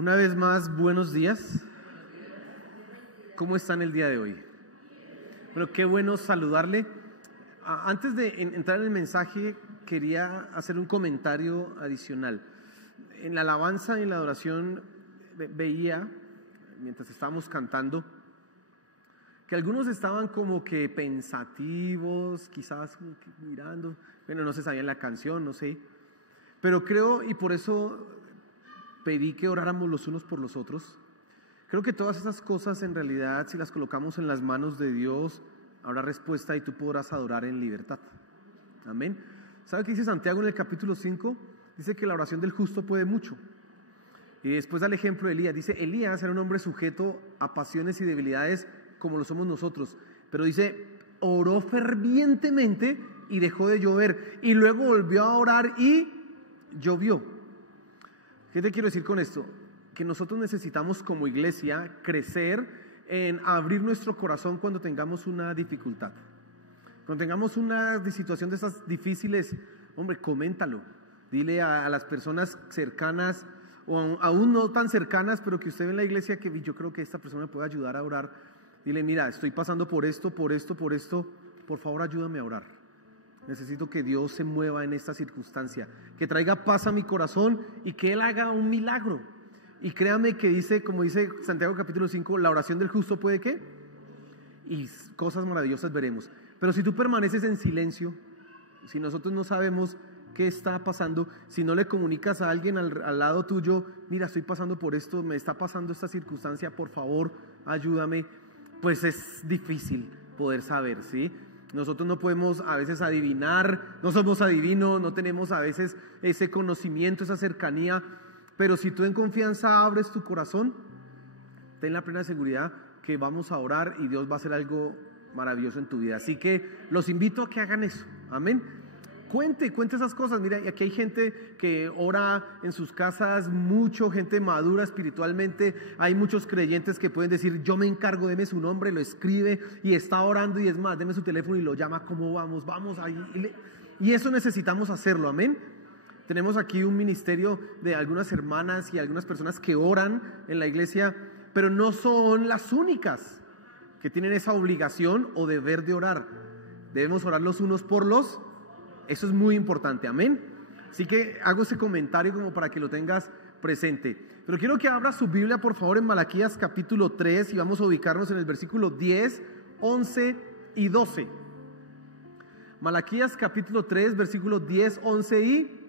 Una vez más, buenos días. ¿Cómo están el día de hoy? Bueno, qué bueno saludarle. Antes de entrar en el mensaje, quería hacer un comentario adicional. En la alabanza y en la adoración veía, mientras estábamos cantando, que algunos estaban como que pensativos, quizás como que mirando, bueno, no se sabían la canción, no sé, pero creo, y por eso pedí que oráramos los unos por los otros. Creo que todas esas cosas en realidad, si las colocamos en las manos de Dios, habrá respuesta y tú podrás adorar en libertad. Amén. ¿Sabe qué dice Santiago en el capítulo 5? Dice que la oración del justo puede mucho. Y después da el ejemplo de Elías. Dice, Elías era un hombre sujeto a pasiones y debilidades como lo somos nosotros. Pero dice, oró fervientemente y dejó de llover. Y luego volvió a orar y llovió. ¿Qué te quiero decir con esto? Que nosotros necesitamos como iglesia crecer en abrir nuestro corazón cuando tengamos una dificultad. Cuando tengamos una situación de esas difíciles, hombre, coméntalo. Dile a las personas cercanas o aún no tan cercanas, pero que usted ve en la iglesia que yo creo que esta persona me puede ayudar a orar. Dile, mira, estoy pasando por esto, por favor ayúdame a orar. Necesito que Dios se mueva en esta circunstancia, que traiga paz a mi corazón y que Él haga un milagro. Y créame que dice, como dice Santiago capítulo 5, la oración del justo puede ¿qué? Y cosas maravillosas veremos. Pero si tú permaneces en silencio, si nosotros no sabemos qué está pasando, si no le comunicas a alguien al lado tuyo, mira, estoy pasando por esto, me está pasando esta circunstancia, por favor, ayúdame, pues es difícil poder saber, ¿sí? Nosotros no podemos a veces adivinar, no somos adivinos, no tenemos a veces ese conocimiento, esa cercanía, pero si tú en confianza abres tu corazón, ten la plena seguridad que vamos a orar y Dios va a hacer algo maravilloso en tu vida. Así que los invito a que hagan eso, amén. Cuente esas cosas. Mira, aquí hay gente que ora en sus casas mucho, gente madura espiritualmente. Hay muchos creyentes que pueden decir, yo me encargo, deme su nombre, lo escribe y está orando y es más, deme su teléfono y lo llama, ¿cómo vamos? Vamos ahí. Y eso necesitamos hacerlo, amén. Tenemos aquí un ministerio de algunas hermanas y algunas personas que oran en la iglesia, pero no son las únicas que tienen esa obligación o deber de orar. Debemos orar los unos por los. Eso es muy importante, amén. Así que hago ese comentario como para que lo tengas presente. Pero quiero que abras su Biblia, por favor, en Malaquías capítulo 3 y vamos a ubicarnos en el versículo 10, 11 y 12. Malaquías capítulo 3, versículos 10, 11 y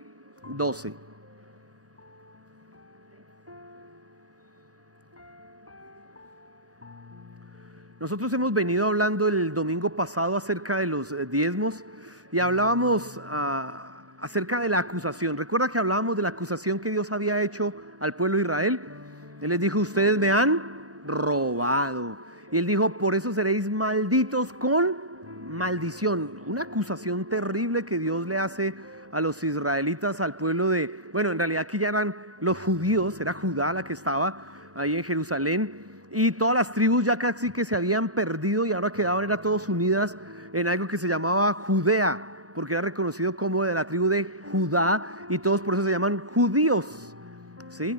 12. Nosotros hemos venido hablando el domingo pasado acerca de los diezmos y hablábamos acerca de la acusación. ¿Recuerda que hablábamos de la acusación que Dios había hecho al pueblo de Israel? Él les dijo, ustedes me han robado. Y Él dijo, por eso seréis malditos con maldición. Una acusación terrible que Dios le hace a los israelitas, al pueblo de, bueno, en realidad aquí ya eran los judíos, era Judá la que estaba ahí en Jerusalén, y todas las tribus ya casi que se habían perdido y ahora quedaban, eran todas unidas en algo que se llamaba Judea, porque era reconocido como de la tribu de Judá y todos por eso se llaman judíos, ¿sí?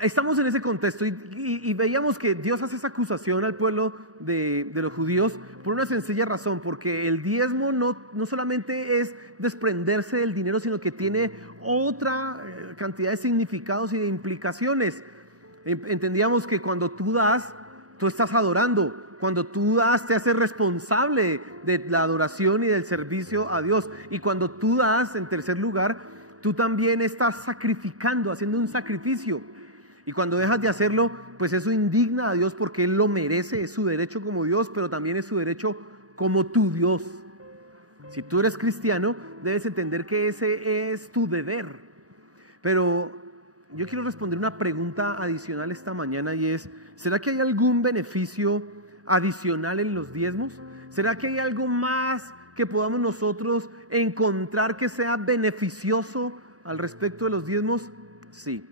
Estamos en ese contexto y veíamos que Dios hace esa acusación al pueblo de los judíos por una sencilla razón, porque el diezmo no solamente es desprenderse del dinero, sino que tiene otra cantidad de significados y de implicaciones. Entendíamos que cuando tú das, tú estás adorando. Cuando tú das, te haces responsable de la adoración y del servicio a Dios. Y cuando tú das, en tercer lugar, tú también estás sacrificando, haciendo un sacrificio. Y cuando dejas de hacerlo, pues eso indigna a Dios porque Él lo merece, es su derecho como Dios, pero también es su derecho como tu Dios. Si tú eres cristiano, debes entender que ese es tu deber. Pero yo quiero responder una pregunta adicional esta mañana y es, ¿será que hay algún beneficio adicional en los diezmos? ¿Será que hay algo más que podamos nosotros encontrar que sea beneficioso al respecto de los diezmos? Sí.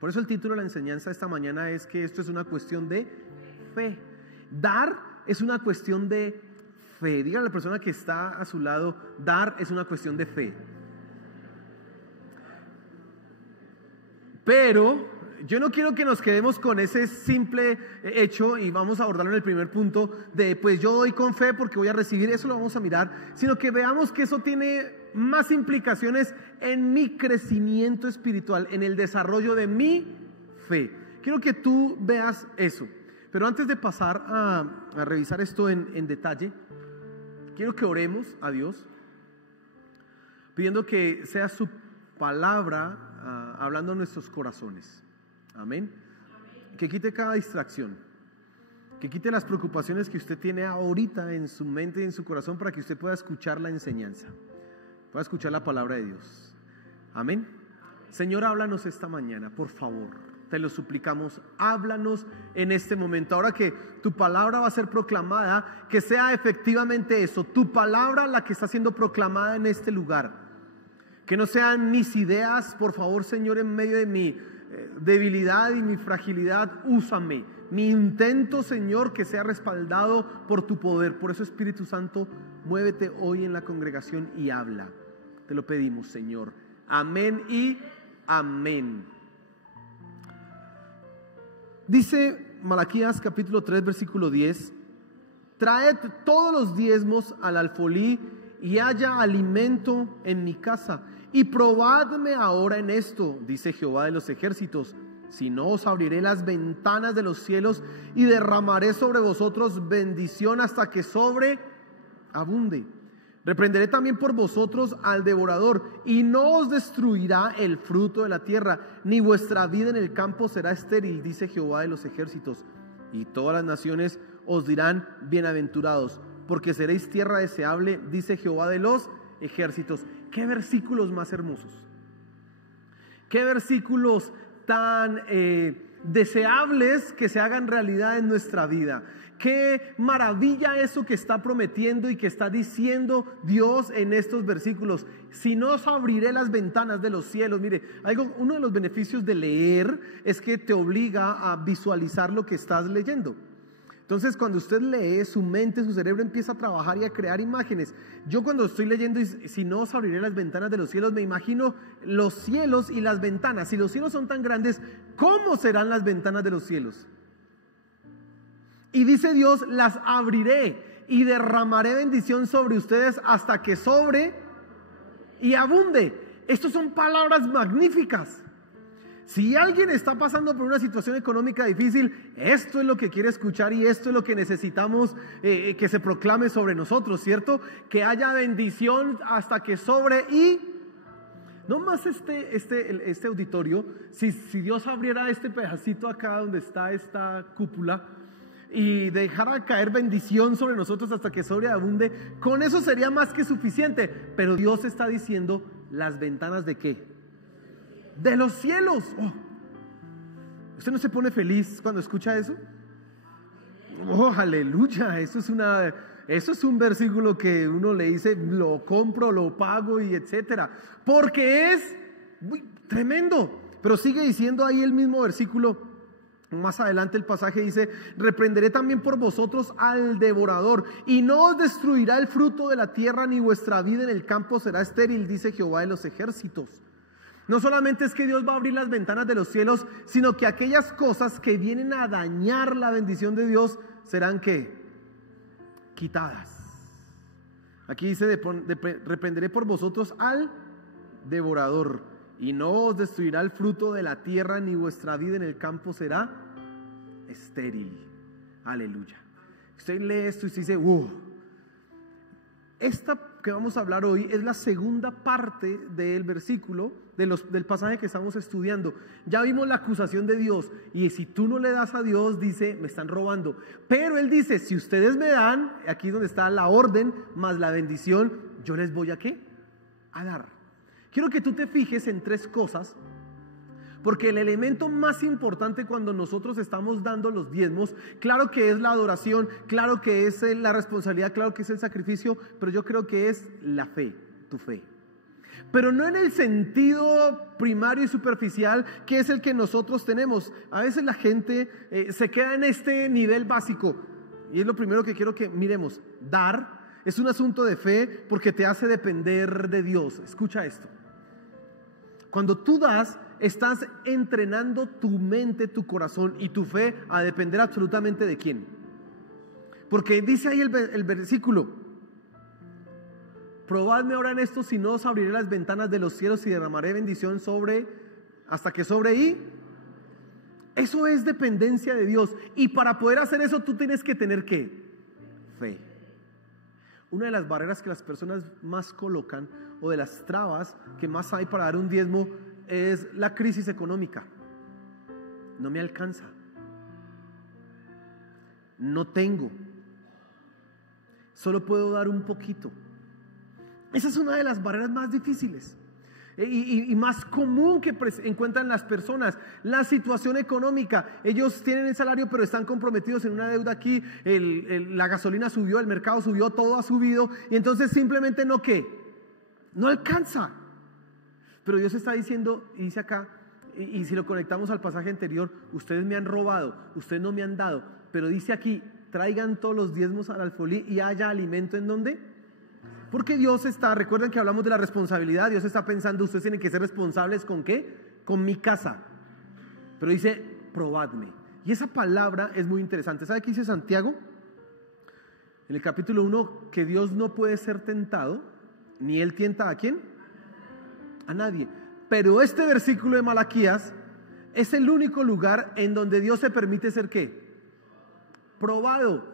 Por eso el título de la enseñanza esta mañana es que esto es una cuestión de fe. Dar es una cuestión de fe. Dígale a la persona que está a su lado, dar es una cuestión de fe. Pero yo no quiero que nos quedemos con ese simple hecho y vamos a abordarlo en el primer punto de pues yo doy con fe porque voy a recibir, eso lo vamos a mirar, sino que veamos que eso tiene más implicaciones en mi crecimiento espiritual, en el desarrollo de mi fe. Quiero que tú veas eso. Pero antes de pasar a revisar esto en detalle, quiero que oremos a Dios, pidiendo que sea su palabra hablando en nuestros corazones. Amén. Que quite cada distracción, que quite las preocupaciones que usted tiene ahorita en su mente y en su corazón para que usted pueda escuchar la enseñanza, pueda escuchar la palabra de Dios. Amén. Señor, háblanos esta mañana, por favor. Te lo suplicamos, háblanos en este momento. Ahora que tu palabra va a ser proclamada, que sea efectivamente eso, tu palabra la que está siendo proclamada en este lugar. Que no sean mis ideas, por favor, Señor, en medio de mi debilidad y mi fragilidad, úsame. Mi intento, Señor, que sea respaldado por tu poder. Por eso, Espíritu Santo, muévete hoy en la congregación y habla. Te lo pedimos, Señor. Amén y amén. Dice Malaquías capítulo 3 versículo 10: traed todos los diezmos al alfolí y haya alimento en mi casa, y probadme ahora en esto, dice Jehová de los ejércitos, si no os abriré las ventanas de los cielos y derramaré sobre vosotros bendición hasta que sobreabunde. Reprenderé también por vosotros al devorador, y no os destruirá el fruto de la tierra, ni vuestra vida en el campo será estéril, dice Jehová de los ejércitos. Y todas las naciones os dirán bienaventurados, porque seréis tierra deseable, dice Jehová de los ejércitos. Qué versículos más hermosos, qué versículos tan deseables que se hagan realidad en nuestra vida. Qué maravilla eso que está prometiendo y que está diciendo Dios en estos versículos. Si no os abriré las ventanas de los cielos. Mire, uno de los beneficios de leer es que te obliga a visualizar lo que estás leyendo. Entonces, cuando usted lee, su mente, su cerebro empieza a trabajar y a crear imágenes. Yo cuando estoy leyendo, si no os abriré las ventanas de los cielos, me imagino los cielos y las ventanas. Si los cielos son tan grandes, ¿cómo serán las ventanas de los cielos? Y dice Dios, las abriré y derramaré bendición sobre ustedes hasta que sobre y abunde. Estas son palabras magníficas. Si alguien está pasando por una situación económica difícil, esto es lo que quiere escuchar y esto es lo que necesitamos que se proclame sobre nosotros, ¿cierto? Que haya bendición hasta que sobre y... No más este auditorio, si Dios abriera este pedacito acá donde está esta cúpula y dejara caer bendición sobre nosotros hasta que sobreabunde, con eso sería más que suficiente. Pero Dios está diciendo, ¿las ventanas de qué? De los cielos. Oh. ¿Usted no se pone feliz cuando escucha eso? Oh, aleluya. Eso es un versículo que uno le dice, lo compro, lo pago y etcétera, porque es tremendo. Pero sigue diciendo ahí el mismo versículo. Más adelante el pasaje dice: reprenderé también por vosotros al devorador, y no os destruirá el fruto de la tierra, ni vuestra vida en el campo será estéril, dice Jehová de los ejércitos. No solamente es que Dios va a abrir las ventanas de los cielos, sino que aquellas cosas que vienen a dañar la bendición de Dios serán ¿qué? Quitadas. Aquí dice: reprenderé por vosotros al devorador, y no os destruirá el fruto de la tierra, ni vuestra vida en el campo será estéril. Aleluya. Usted lee esto y se dice: esta que vamos a hablar hoy es la segunda parte del versículo del pasaje que estamos estudiando. Ya vimos la acusación de Dios, y si tú no le das a Dios, dice, me están robando. Pero Él dice, si ustedes me dan, aquí es donde está la orden más la bendición, yo les voy a ¿qué? A dar. Quiero que tú te fijes en tres cosas, porque el elemento más importante cuando nosotros estamos dando los diezmos, claro que es la adoración, claro que es la responsabilidad, claro que es el sacrificio, pero yo creo que es la fe, tu fe. Pero no en el sentido primario y superficial que es el que nosotros tenemos. A veces la gente se queda en este nivel básico, y es lo primero que quiero que miremos. Dar es un asunto de fe porque te hace depender de Dios. Escucha esto. Cuando tú das, estás entrenando tu mente, tu corazón y tu fe a depender absolutamente de quién. Porque dice ahí el versículo: probadme ahora en esto, si no os abriré las ventanas de los cielos y derramaré bendición hasta que sobre y. Eso es dependencia de Dios. Y para poder hacer eso tú tienes que tener ¿qué? Fe. Una de las barreras que las personas más colocan, o de las trabas que más hay para dar un diezmo, es la crisis económica. No me alcanza, no tengo, solo puedo dar un poquito. Esa es una de las barreras más difíciles y más común que encuentran las personas. La situación económica: ellos tienen el salario pero están comprometidos en una deuda aquí, la gasolina subió, el mercado subió, todo ha subido, y entonces simplemente no alcanza. Pero Dios está diciendo, y dice acá, y si lo conectamos al pasaje anterior: ustedes me han robado, ustedes no me han dado. Pero dice aquí: traigan todos los diezmos al alfolí y haya alimento. ¿En dónde? Porque Dios está, recuerden que hablamos de la responsabilidad, Dios está pensando, ustedes tienen que ser responsables ¿con qué? Con mi casa. Pero dice: probadme. Y esa palabra es muy interesante. ¿Sabe qué dice Santiago? En el capítulo 1, que Dios no puede ser tentado, ni Él tienta ¿a quién? A nadie. Pero este versículo de Malaquías es el único lugar en donde Dios se permite ser ¿qué? Probado.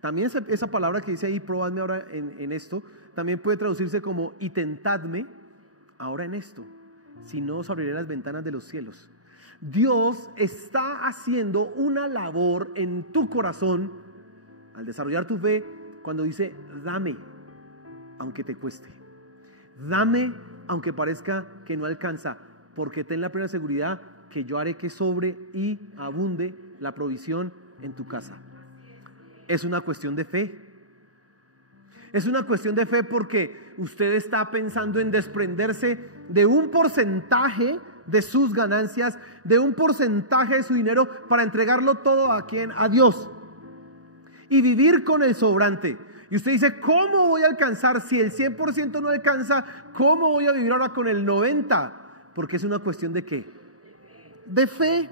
También esa palabra que dice ahí: probadme ahora en esto, también puede traducirse como: y tentadme ahora en esto, si no os abriré las ventanas de los cielos. Dios está haciendo una labor en tu corazón al desarrollar tu fe, cuando dice: dame aunque te cueste, dame aunque parezca que no alcanza, porque ten la plena seguridad que yo haré que sobre y abunde la provisión en tu casa. Es una cuestión de fe. Es una cuestión de fe porque usted está pensando en desprenderse de un porcentaje de sus ganancias, de un porcentaje de su dinero, para entregarlo todo ¿a quién? A Dios, y vivir con el sobrante. Y usted dice: ¿cómo voy a alcanzar? Si el 100% no alcanza, ¿cómo voy a vivir ahora con el 90%? Porque es una cuestión de ¿qué? De fe.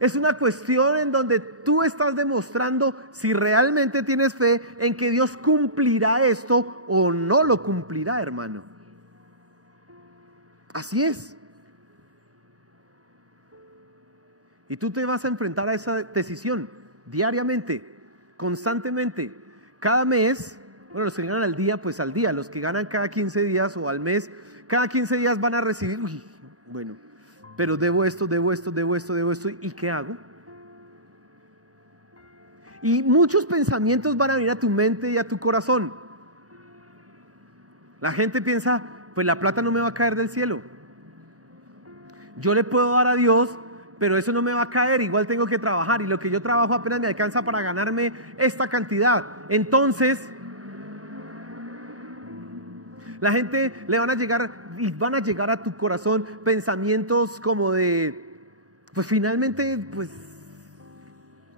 Es una cuestión en donde tú estás demostrando si realmente tienes fe en que Dios cumplirá esto o no lo cumplirá, hermano. Así es. Y tú te vas a enfrentar a esa decisión diariamente, constantemente. Cada mes, bueno, los que ganan al día, pues al día. Los que ganan cada 15 días o al mes, cada 15 días van a recibir, bueno, pero debo esto, ¿y qué hago? Y muchos pensamientos van a venir a tu mente y a tu corazón. La gente piensa: pues la plata no me va a caer del cielo. Yo le puedo dar a Dios, pero eso no me va a caer, igual tengo que trabajar, y lo que yo trabajo apenas me alcanza para ganarme esta cantidad. Entonces, la gente le van a llegar a tu corazón pensamientos como de: pues finalmente, pues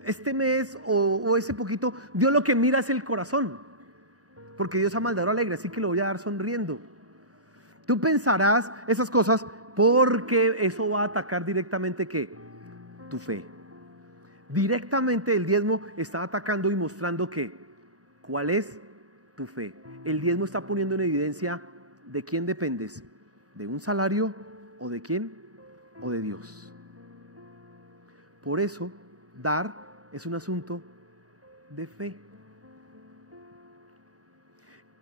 este mes o ese poquito, Dios lo que mira es el corazón, porque Dios ama al dador alegre, así que lo voy a dar sonriendo. Tú pensarás esas cosas porque eso va a atacar directamente ¿qué? Tu fe. Directamente el diezmo está atacando y mostrando que ¿cuál es tu fe? El diezmo está poniendo en evidencia de quién dependes, de un salario o de quién, o de Dios. Por eso dar es un asunto de fe.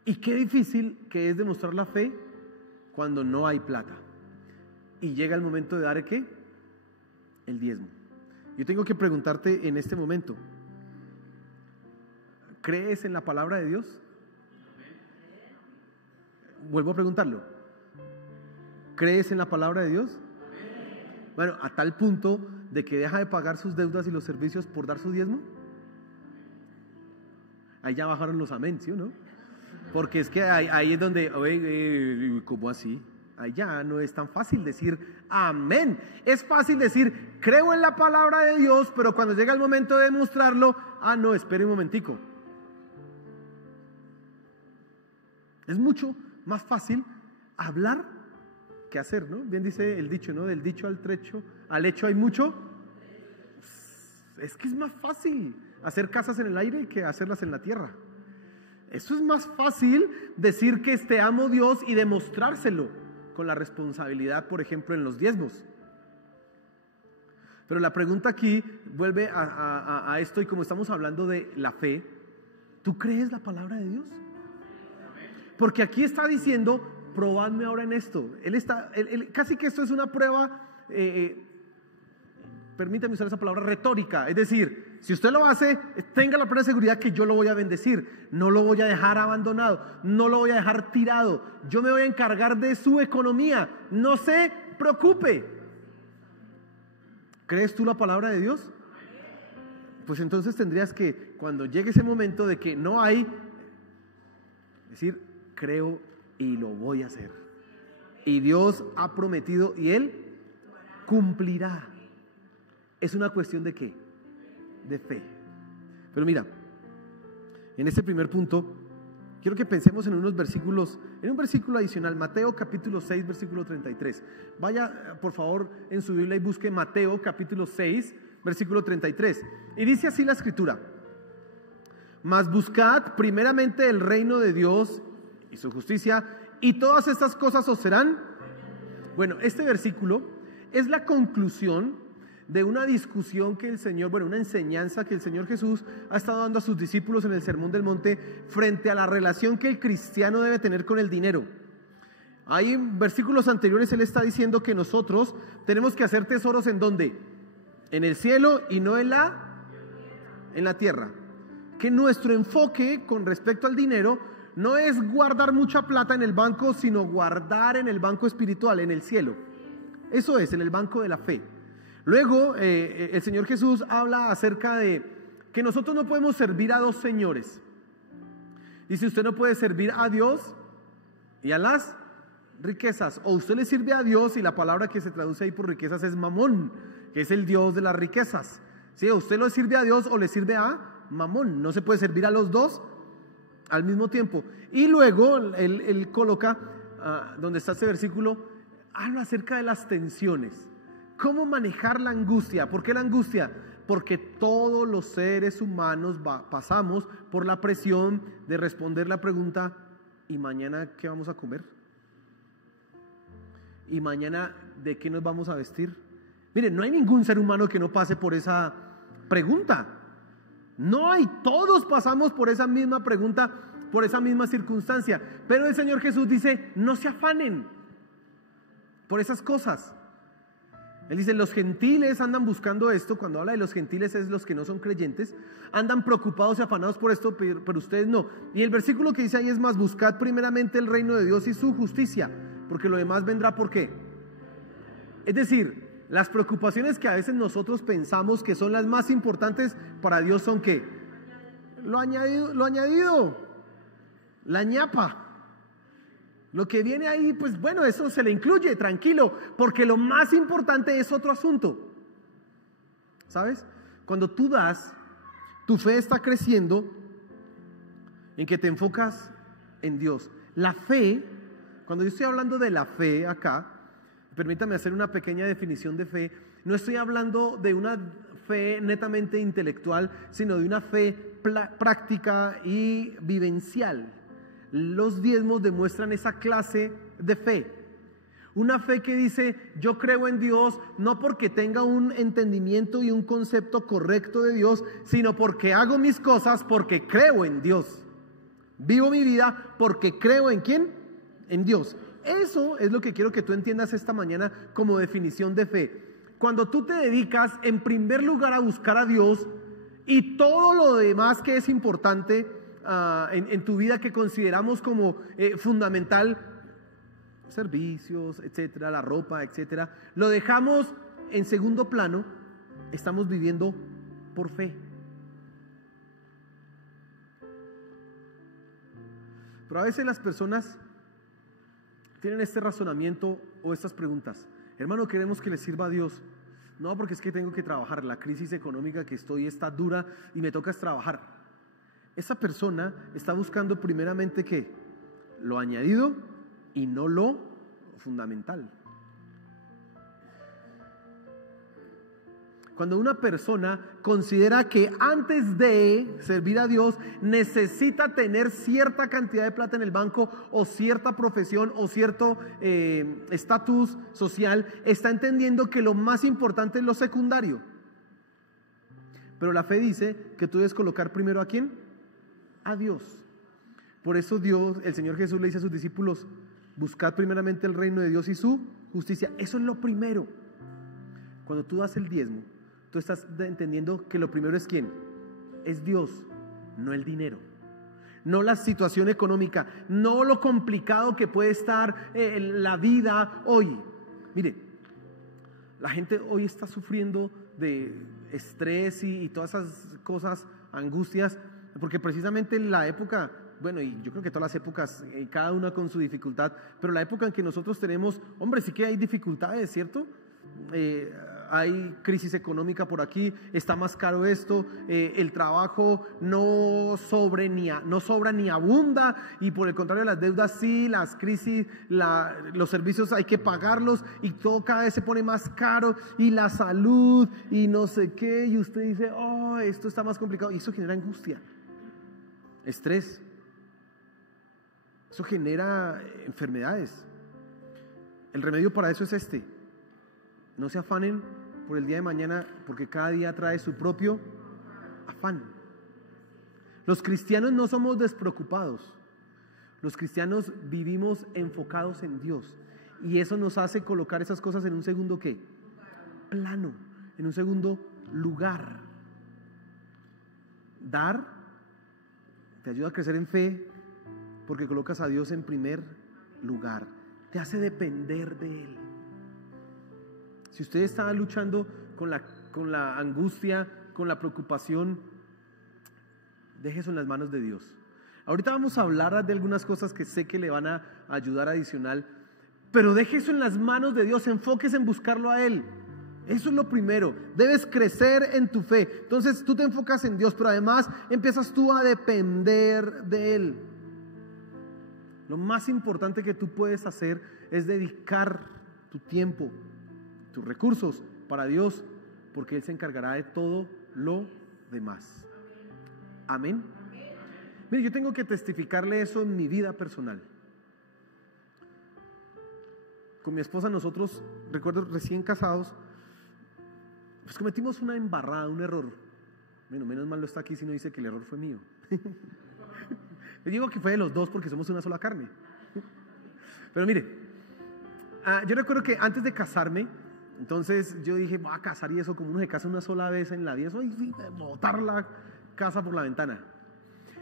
Y qué difícil que es demostrar la fe cuando no hay plata y llega el momento de dar ¿qué? El diezmo. Yo tengo que preguntarte en este momento: ¿crees en la palabra de Dios? Vuelvo a preguntarlo: ¿crees en la palabra de Dios? Bueno, a tal punto de que deja de pagar sus deudas y los servicios por dar su diezmo. Ahí ya bajaron los amén, ¿sí o no? Porque es que ahí es donde, ¿cómo así? Ahí ya no es tan fácil decir amén. Es fácil decir: creo en la palabra de Dios, pero cuando llega el momento de demostrarlo, no, espere un momentico. Es mucho más fácil hablar que hacer, ¿no? Bien dice el dicho, ¿no? Del dicho al hecho hay mucho. Es que es más fácil hacer casas en el aire que hacerlas en la tierra. Eso es más fácil decir que te amo Dios y demostrárselo con la responsabilidad, por ejemplo, en los diezmos. Pero la pregunta aquí vuelve a esto, y como estamos hablando de la fe, ¿tú crees la palabra de Dios? Porque aquí está diciendo, probadme ahora en esto. Casi que esto es una prueba, permítame usar esa palabra, retórica. Es decir, si usted lo hace, tenga la plena seguridad que yo lo voy a bendecir. No lo voy a dejar abandonado, no lo voy a dejar tirado. Yo me voy a encargar de su economía. No se preocupe. ¿Crees tú la palabra de Dios? Pues entonces tendrías que, cuando llegue ese momento de que no hay, decir, creo y lo voy a hacer. Y Dios ha prometido y Él cumplirá. Es una cuestión de ¿qué? De fe. Pero mira, en este primer punto, quiero que pensemos en unos versículos, en un versículo adicional, Mateo capítulo 6, versículo 33. Vaya, por favor, en su Biblia y busque Mateo capítulo 6, versículo 33. Y dice así la escritura: mas buscad primeramente el reino de Dios y su justicia, y todas estas cosas os serán. Bueno, este versículo es la conclusión de una discusión que el Señor, una enseñanza que el Señor Jesús ha estado dando a sus discípulos en el Sermón del Monte frente a la relación que el cristiano debe tener con el dinero. Hay versículos anteriores, Él está diciendo que nosotros tenemos que hacer tesoros ¿en dónde? En el cielo y no en la tierra. Que nuestro enfoque con respecto al dinero no es guardar mucha plata en el banco, sino guardar en el banco espiritual, en el cielo. Eso es, en el banco de la fe. Luego el Señor Jesús habla acerca de que nosotros no podemos servir a dos señores. Dice, usted no puede servir a Dios y a las riquezas. O usted le sirve a Dios, y la palabra que se traduce ahí por riquezas es Mamón, que es el Dios de las riquezas. ¿Sí? O usted lo sirve a Dios o le sirve a Mamón. No se puede servir a los dos al mismo tiempo. Y luego él coloca, donde está este versículo, habla acerca de las tensiones. ¿Cómo manejar la angustia? ¿Por qué la angustia? Porque todos los seres humanos pasamos por la presión de responder la pregunta: ¿y mañana qué vamos a comer? ¿Y mañana de qué nos vamos a vestir? Miren, no hay ningún ser humano que no pase por esa pregunta. No hay, todos pasamos por esa misma pregunta, por esa misma circunstancia. Pero el Señor Jesús dice, no se afanen por esas cosas. Él dice, los gentiles andan buscando esto. Cuando habla de los gentiles es los que no son creyentes. Andan preocupados y afanados por esto, pero ustedes no. Y el versículo que dice ahí es más, buscad primeramente el reino de Dios y su justicia, porque lo demás vendrá. ¿Por qué? Es decir, las preocupaciones que a veces nosotros pensamos que son las más importantes, para Dios son ¿qué? Lo añadido, la ñapa. Lo que viene ahí, pues bueno, eso se le incluye, tranquilo, porque lo más importante es otro asunto. ¿Sabes? Cuando tú das, tu fe está creciendo en que te enfocas en Dios. La fe, cuando yo estoy hablando de la fe acá, permítame hacer una pequeña definición de fe. No estoy hablando de una fe netamente intelectual, sino de una fe práctica y vivencial. Los diezmos demuestran esa clase de fe. Una fe que dice, yo creo en Dios no porque tenga un entendimiento y un concepto correcto de Dios, sino porque hago mis cosas porque creo en Dios. Vivo mi vida porque creo ¿en quién? En Dios. Eso es lo que quiero que tú entiendas esta mañana como definición de fe. Cuando tú te dedicas en primer lugar a buscar a Dios y todo lo demás que es importante en tu vida, que consideramos como fundamental, servicios, etcétera, la ropa, etcétera, lo dejamos en segundo plano, estamos viviendo por fe. Pero a veces las personas tienen este razonamiento o estas preguntas: hermano, queremos que le sirva a Dios. No, porque es que tengo que trabajar, la crisis económica que estoy está dura y me toca trabajar. Esa persona está buscando primeramente ¿qué? Lo añadido y no lo fundamental. Cuando una persona considera que antes de servir a Dios necesita tener cierta cantidad de plata en el banco o cierta profesión o cierto estatus social, está entendiendo que lo más importante es lo secundario. Pero la fe dice que tú debes colocar primero ¿a quién? A Dios. Por eso Dios, el Señor Jesús le dice a sus discípulos: buscad primeramente el reino de Dios y su justicia. Eso es lo primero. Cuando tú das el diezmo, tú estás entendiendo que lo primero es ¿quién? Es Dios, no el dinero, no la situación económica, no lo complicado que puede estar la vida hoy. Mire, la gente hoy está sufriendo de estrés y todas esas cosas, angustias, porque precisamente en la época, bueno, y yo creo que todas las épocas, cada una con su dificultad, pero la época en que nosotros tenemos, hombre, sí que hay dificultades, ¿cierto? Hay crisis económica por aquí, está más caro esto, el trabajo no sobra ni abunda, y por el contrario las deudas sí, las crisis, los servicios hay que pagarlos y todo cada vez se pone más caro, y la salud y no sé qué, y usted dice: oh, esto está más complicado, y eso genera angustia, estrés, eso genera enfermedades. El remedio para eso es este: no se afanen por el día de mañana, porque cada día trae su propio afán. Los cristianos no somos despreocupados. Los cristianos vivimos enfocados en Dios. Y eso nos hace colocar esas cosas en un segundo ¿qué? Plano, en un segundo lugar. Dar te ayuda a crecer en fe, porque colocas a Dios en primer lugar. Te hace depender de Él. Si usted está luchando con la angustia, con la preocupación, deje eso en las manos de Dios. Ahorita vamos a hablar de algunas cosas que sé que le van a ayudar adicional, pero deje eso en las manos de Dios, enfóquese en buscarlo a Él. Eso es lo primero. Debes crecer en tu fe. Entonces tú te enfocas en Dios, pero además empiezas tú a depender de Él. Lo más importante que tú puedes hacer es dedicar tu tiempo, tus recursos para Dios, porque Él se encargará de todo lo demás. Amén. Mire, yo tengo que testificarle eso en mi vida personal. Con mi esposa nosotros, recuerdo, recién casados, pues cometimos una embarrada, un error. Bueno, menos mal no está aquí si no dice que el error fue mío. Yo digo que fue de los dos porque somos una sola carne. Pero mire, yo recuerdo que antes de casarme, entonces yo dije: voy a casar, y eso, como uno se casa una sola vez en la vida, eso es botar la casa por la ventana.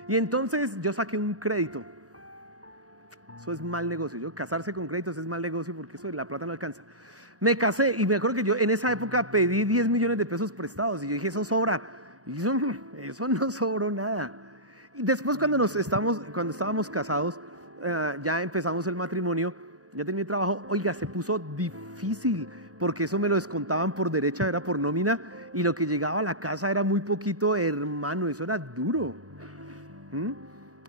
Y entonces yo saqué un crédito. Eso es mal negocio. Casarse con créditos es mal negocio, porque eso de la plata no alcanza. Me casé y me acuerdo que yo en esa época pedí 10 millones de pesos prestados, y yo dije: eso sobra. Y eso no sobró nada. Y después cuando estábamos casados, ya empezamos el matrimonio, ya tenía trabajo. Oiga, se puso difícil, porque eso me lo descontaban por derecha, era por nómina, y lo que llegaba a la casa era muy poquito, hermano, eso era duro.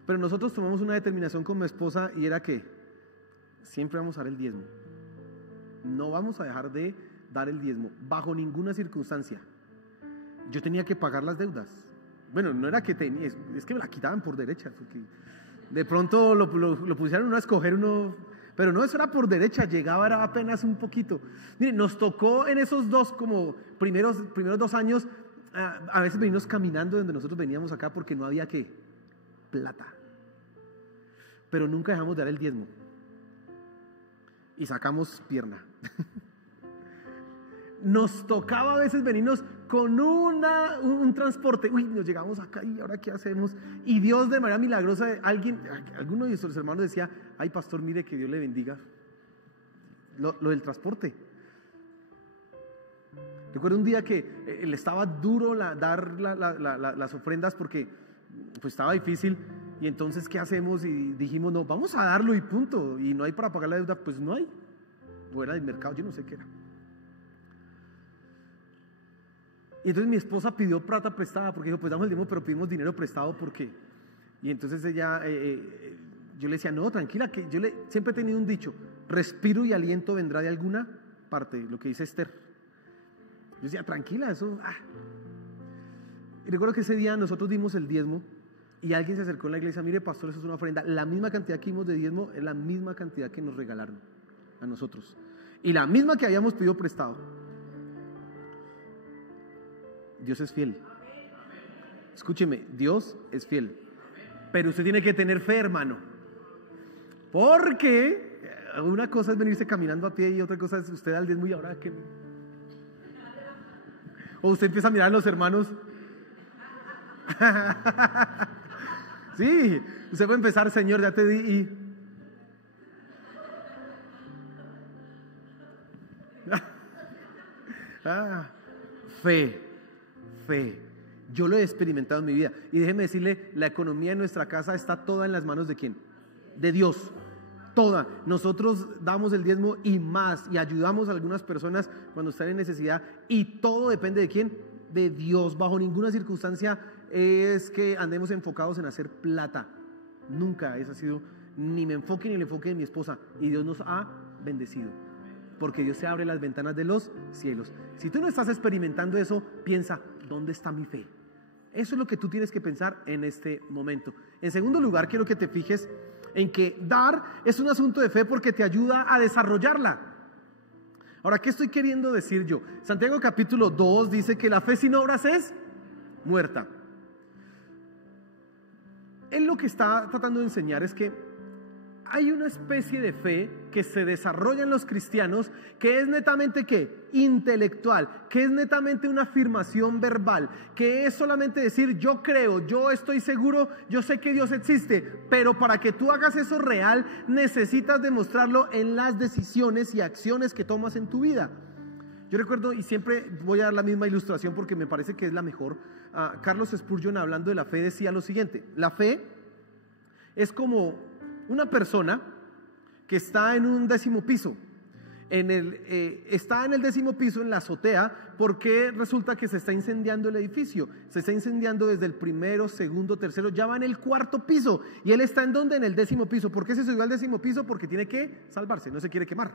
Pero nosotros tomamos una determinación con mi esposa, y era que siempre vamos a dar el diezmo. No vamos a dejar de dar el diezmo, bajo ninguna circunstancia. Yo tenía que pagar las deudas. Bueno, no era que tenía, es que me la quitaban por derecha, porque de pronto lo pusieron uno a escoger uno, pero no, eso era por derecha, llegaba, era apenas un poquito. Miren, nos tocó en esos primeros 2 años, a veces venimos caminando donde nosotros veníamos acá, porque no había ¿qué? Plata. Pero nunca dejamos de dar el diezmo. Y sacamos pierna. Nos tocaba a veces venirnos con un transporte. Uy, nos llegamos acá, y ahora ¿qué hacemos? Y Dios, de manera milagrosa, alguno de nuestros hermanos decía: ay, pastor, mire, que Dios le bendiga lo del transporte. Recuerdo un día que le estaba duro dar las ofrendas, porque pues estaba difícil. Y entonces, ¿qué hacemos? Y dijimos: no, vamos a darlo y punto. Y no hay para pagar la deuda. Pues no hay. O era del mercado, yo no sé qué era. Y entonces mi esposa pidió plata prestada, porque dijo: pues damos el diezmo, pero pedimos dinero prestado, porque. Y entonces ella, yo le decía: no, tranquila, que yo siempre he tenido un dicho: respiro y aliento vendrá de alguna parte, lo que dice Esther. Yo decía, tranquila, eso... Y recuerdo que ese día nosotros dimos el diezmo y alguien se acercó en la iglesia, mire pastor, eso es una ofrenda. La misma cantidad que dimos de diezmo es la misma cantidad que nos regalaron a nosotros. Y la misma que habíamos pedido prestado. Dios es fiel. Escúcheme, Dios es fiel. Pero usted tiene que tener fe, hermano. Porque una cosa es venirse caminando a pie y otra cosa es usted al diezmo y ahora que... O usted empieza a mirar a los hermanos. Sí, usted puede empezar, Señor, ya te di y... Fe. Yo lo he experimentado en mi vida. Y déjeme decirle, la economía de nuestra casa está toda en las manos de ¿quién? De Dios. Toda. Nosotros damos el diezmo y más, y ayudamos a algunas personas cuando están en necesidad, y todo depende de ¿quién? De Dios. Bajo ninguna circunstancia es que andemos enfocados en hacer plata. Nunca. Ese ha sido ni mi enfoque ni el enfoque de mi esposa. Y Dios nos ha bendecido. Porque Dios se abre las ventanas de los cielos. Si tú no estás experimentando eso, piensa, ¿dónde está mi fe? Eso es lo que tú tienes que pensar en este momento. En segundo lugar, quiero que te fijes en que dar es un asunto de fe porque te ayuda a desarrollarla. Ahora, ¿qué estoy queriendo decir yo? Santiago capítulo 2 dice que la fe sin obras es muerta. Él lo que está tratando de enseñar es que hay una especie de fe que se desarrolla en los cristianos que es netamente ¿qué? Intelectual, que es netamente una afirmación verbal, que es solamente decir yo creo, yo estoy seguro, yo sé que Dios existe, pero para que tú hagas eso real necesitas demostrarlo en las decisiones y acciones que tomas en tu vida. Yo recuerdo, y siempre voy a dar la misma ilustración porque me parece que es la mejor. Carlos Spurgeon, hablando de la fe, decía lo siguiente: la fe es como una persona que está en un 10º piso, está en el 10º piso, en la azotea, porque resulta que se está incendiando el edificio, se está incendiando desde el 1º, 2º, 3º, ya va en el 4º piso, y él está ¿en dónde? En el 10º piso. ¿Por qué se subió al 10º piso? Porque tiene que salvarse, no se quiere quemar.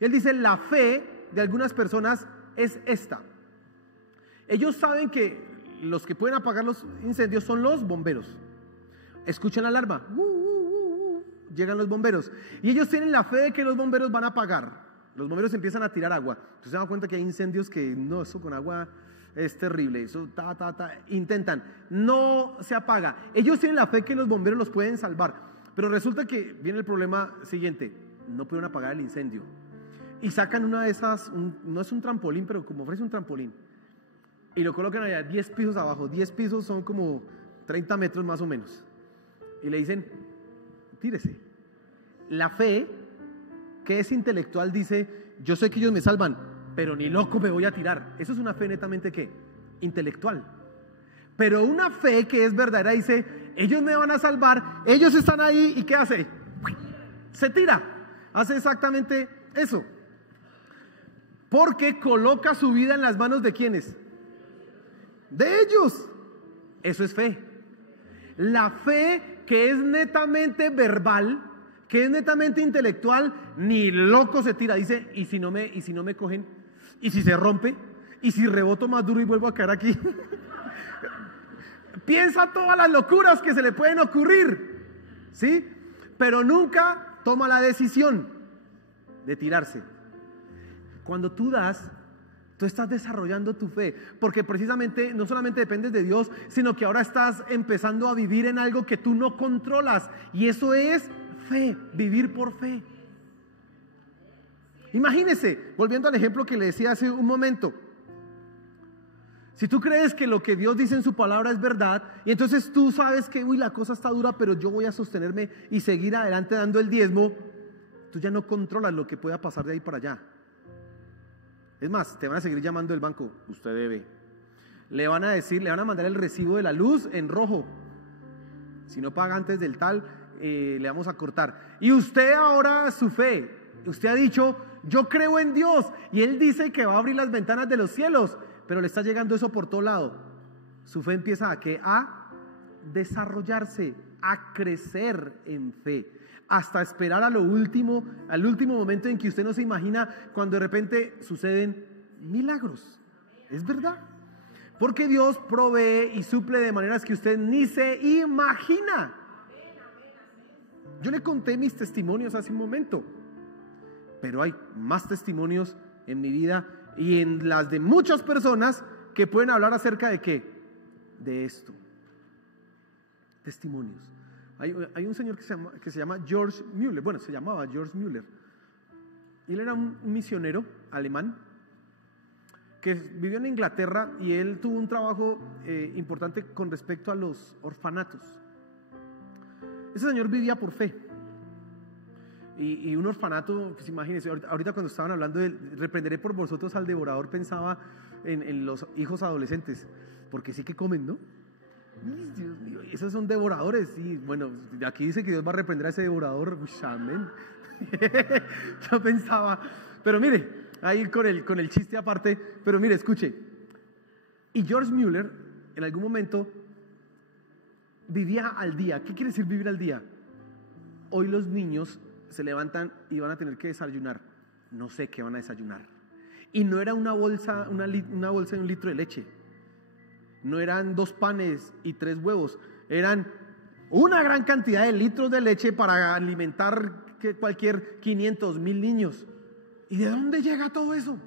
Él dice, la fe de algunas personas es esta: ellos saben que los que pueden apagar los incendios son los bomberos. Escuchan la alarma, llegan los bomberos, y ellos tienen la fe de que los bomberos van a apagar. Los bomberos empiezan a tirar agua. Entonces se dan cuenta que hay incendios que no, eso con agua es terrible, eso intentan, no se apaga. Ellos tienen la fe que los bomberos los pueden salvar, pero resulta que viene el problema siguiente: no pueden apagar el incendio, y sacan una de esas, no es un trampolín, pero como ofrece un trampolín, y lo colocan allá 10 pisos abajo. 10 pisos son como 30 metros más o menos, y le dicen, tírese. La fe, que es intelectual, dice, yo sé que ellos me salvan, pero ni loco me voy a tirar. Eso es una fe netamente ¿qué? Intelectual. Pero una fe que es verdadera dice, ellos me van a salvar, ellos están ahí, ¿y qué hace? Se tira, hace exactamente eso, porque coloca su vida en las manos de ¿quiénes? De ellos. Eso es fe. La fe que es netamente verbal, que es netamente intelectual, ni loco se tira. Dice, ¿y si no me cogen? ¿Y si se rompe? ¿Y si reboto más duro y vuelvo a caer aquí? Piensa todas las locuras que se le pueden ocurrir, ¿sí? Pero nunca toma la decisión de tirarse. Cuando tú das, tú estás desarrollando tu fe, porque precisamente no solamente dependes de Dios, sino que ahora estás empezando a vivir en algo que tú no controlas, y eso es fe, vivir por fe. Imagínese, volviendo al ejemplo que le decía hace un momento, si tú crees que lo que Dios dice en su palabra es verdad, y entonces tú sabes que la cosa está dura, pero yo voy a sostenerme y seguir adelante dando el diezmo, tú ya no controlas lo que pueda pasar de ahí para allá. Es más, te van a seguir llamando del banco, usted debe. Le van a mandar el recibo de la luz en rojo. Si no paga antes del tal, le vamos a cortar. Y usted ahora, su fe, usted ha dicho, yo creo en Dios, y Él dice que va a abrir las ventanas de los cielos, pero le está llegando eso por todo lado. Su fe empieza ¿a qué? A desarrollarse, a crecer en fe, hasta esperar al último momento en que usted no se imagina, cuando de repente suceden milagros. Es verdad. Porque Dios provee y suple de maneras que usted ni se imagina. Yo le conté mis testimonios hace un momento, pero hay más testimonios en mi vida y en las de muchas personas que pueden hablar acerca de ¿qué? De esto. Testimonios. Hay un señor que se llama George Mueller. Bueno, se llamaba George Mueller. Él era un misionero alemán que vivió en Inglaterra y él tuvo un trabajo importante con respecto a los orfanatos. Ese señor vivía por fe. Y un orfanato, pues imagínense, ahorita cuando estaban hablando de reprenderé por vosotros al devorador, pensaba en los hijos adolescentes, porque sí que comen, ¿no? Dios mío, esos son devoradores. Y bueno, aquí dice que Dios va a reprender a ese devorador. Uy, amén. Yo pensaba, pero mire, ahí con el chiste aparte, pero mire, escuche. Y George Mueller en algún momento vivía al día. ¿Qué quiere decir vivir al día? Hoy los niños se levantan y van a tener que desayunar. No sé qué van a desayunar. Y no era una bolsa de 1 litro de leche. No eran 2 panes y 3 huevos. Eran una gran cantidad de litros de leche para alimentar cualquier 500,000 niños. ¿Y de dónde llega todo eso?